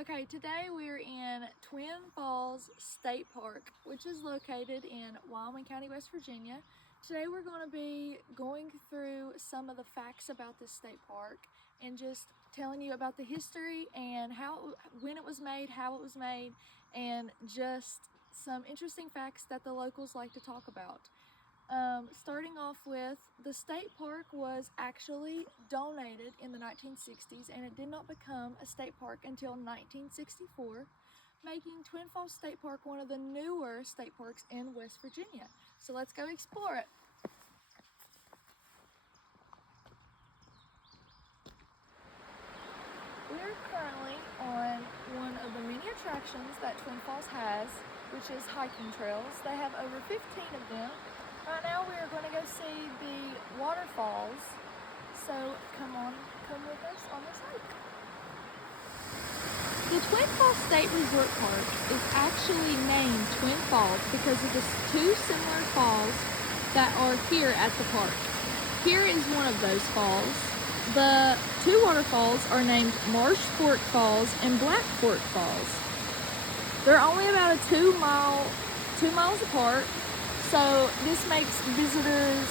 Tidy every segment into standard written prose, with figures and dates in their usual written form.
Okay, today we're in Twin Falls State Park, which is located in Wyoming County, West Virginia. Today we're going to be going through some of the facts about this state park and just telling you about the history and when it was made, how it was made, and just some interesting facts that the locals like to talk about. Starting off with, the state park was actually donated in the 1960s and it did not become a state park until 1964, making Twin Falls State Park one of the newer state parks in West Virginia. So let's go explore it. We're currently on one of the many attractions that Twin Falls has, which is hiking trails. They have over 15 of them. Right now we are going to go see the waterfalls, so come with us on this hike. The Twin Falls State Resort Park is actually named Twin Falls because of the two similar falls that are here at the park. Here is one of those falls. The two waterfalls are named Marsh Fork Falls and Black Fork Falls. They're only about 2 miles apart. So this makes visitors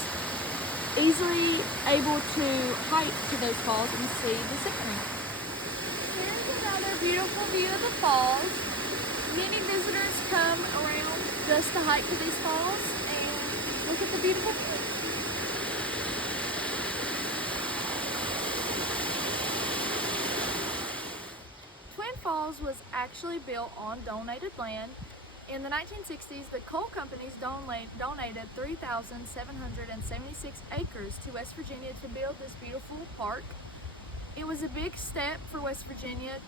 easily able to hike to those falls and see the scenery. Here's another beautiful view of the falls. Many visitors come around just to hike to these falls and look at the beautiful view. Twin Falls was actually built on donated land. In the 1960s, the coal companies donated 3,776 acres to West Virginia to build this beautiful park. It was a big step for West Virginia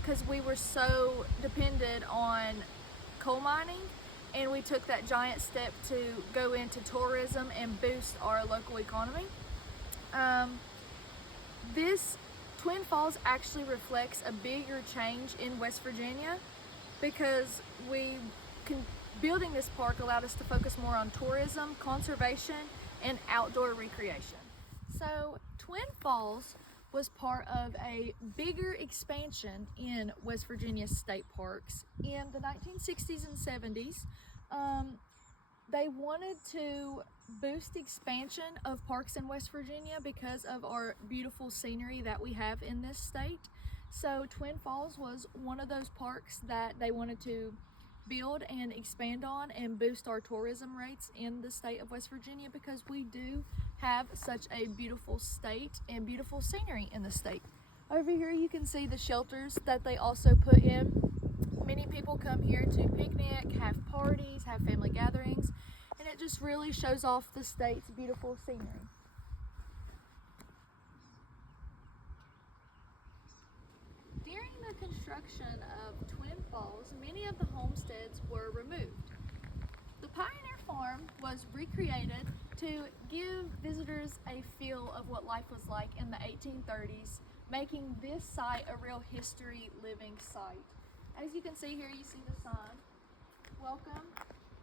because we were so dependent on coal mining, and we took that giant step to go into tourism and boost our local economy. This Twin Falls actually reflects a bigger change in West Virginia because building this park allowed us to focus more on tourism, conservation, and outdoor recreation. So Twin Falls was part of a bigger expansion in West Virginia state parks in the 1960s and 70s. They wanted to boost expansion of parks in West Virginia because of our beautiful scenery that we have in this state. So Twin Falls was one of those parks that they wanted to build and expand on and boost our tourism rates in the state of West Virginia because we do have such a beautiful state and beautiful scenery in the state. Over here you can see the shelters that they also put in. Many people come here to picnic, have parties, have family gatherings, and it just really shows off the state's beautiful scenery. During the construction of Twin Falls, many of the homesteads were removed. The Pioneer Farm was recreated to give visitors a feel of what life was like in the 1830s, making this site a real history living site. As you can see here, you see the sign, welcome,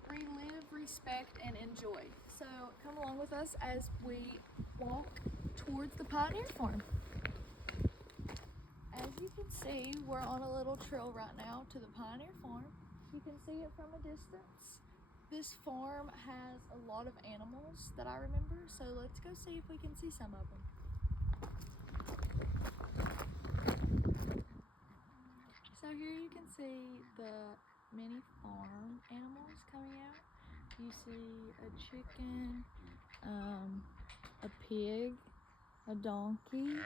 relive, respect, and enjoy. So come along with us as we walk towards the Pioneer Farm. As you can see, we're on a little trail right now to the Pioneer Farm. You can see it from a distance. This farm has a lot of animals that I remember, so let's go see if we can see some of them. So here you can see the many farm animals coming out. You see a chicken, a pig, a donkey.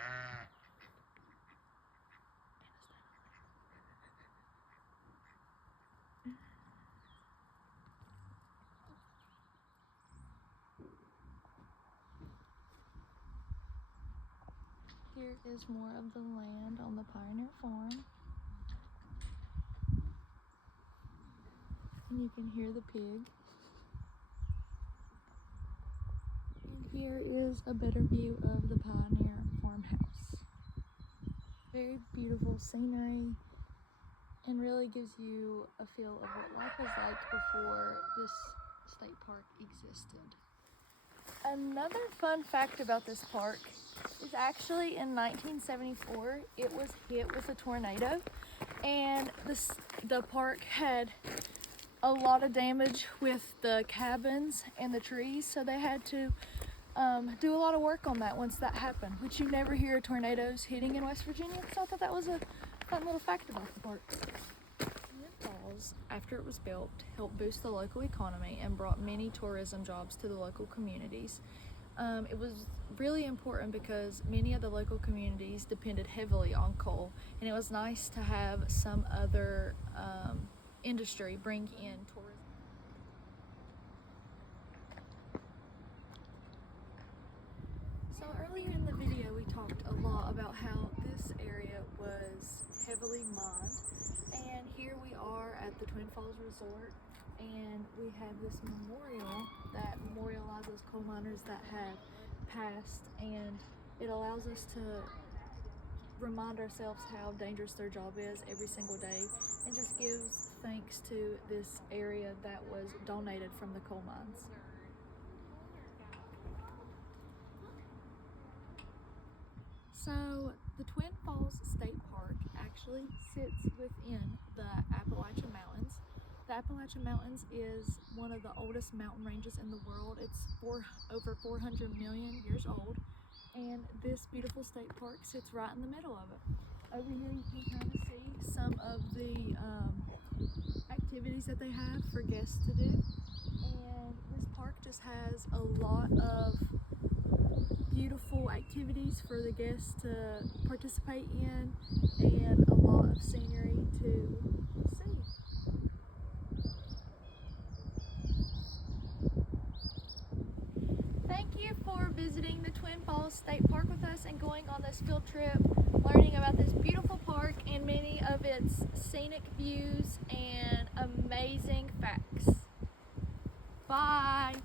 Here is more of the land on the Pioneer Farm. And you can hear the pig. And here is a better view of the Pioneer Farmhouse. Very beautiful scenery and really gives you a feel of what life was like before this state park existed. Another fun fact about this park is actually in 1974 it was hit with a tornado, and the park had a lot of damage with the cabins and the trees, so they had to do a lot of work on that once that happened, which you never hear tornadoes hitting in West Virginia, so I thought that was a fun little fact about the park. Twin Falls, after it was built, helped boost the local economy and brought many tourism jobs to the local communities. It was really important because many of the local communities depended heavily on coal, and it was nice to have some other industry bring in tourism. So earlier in the video we talked a lot about how this area was heavily mined, and here we are at the Twin Falls Resort, and we have this memorial that memorializes coal miners that have passed, and it allows us to remind ourselves how dangerous their job is every single day, and just gives thanks to this area that was donated from the coal mines. So the Twin Falls State Park actually sits within the Appalachian Mountains. The Appalachian Mountains is one of the oldest mountain ranges in the world. It's over 400 million years old, and this beautiful state park sits right in the middle of it. Over here you can kind of see some of the activities that they have for guests to do, and this park just has a lot of beautiful activities for the guests to participate in, and a lot of scenery to see. Thank you for visiting the Twin Falls State Park with us and going on this field trip, learning about this beautiful park and many of its scenic views and amazing facts. Bye!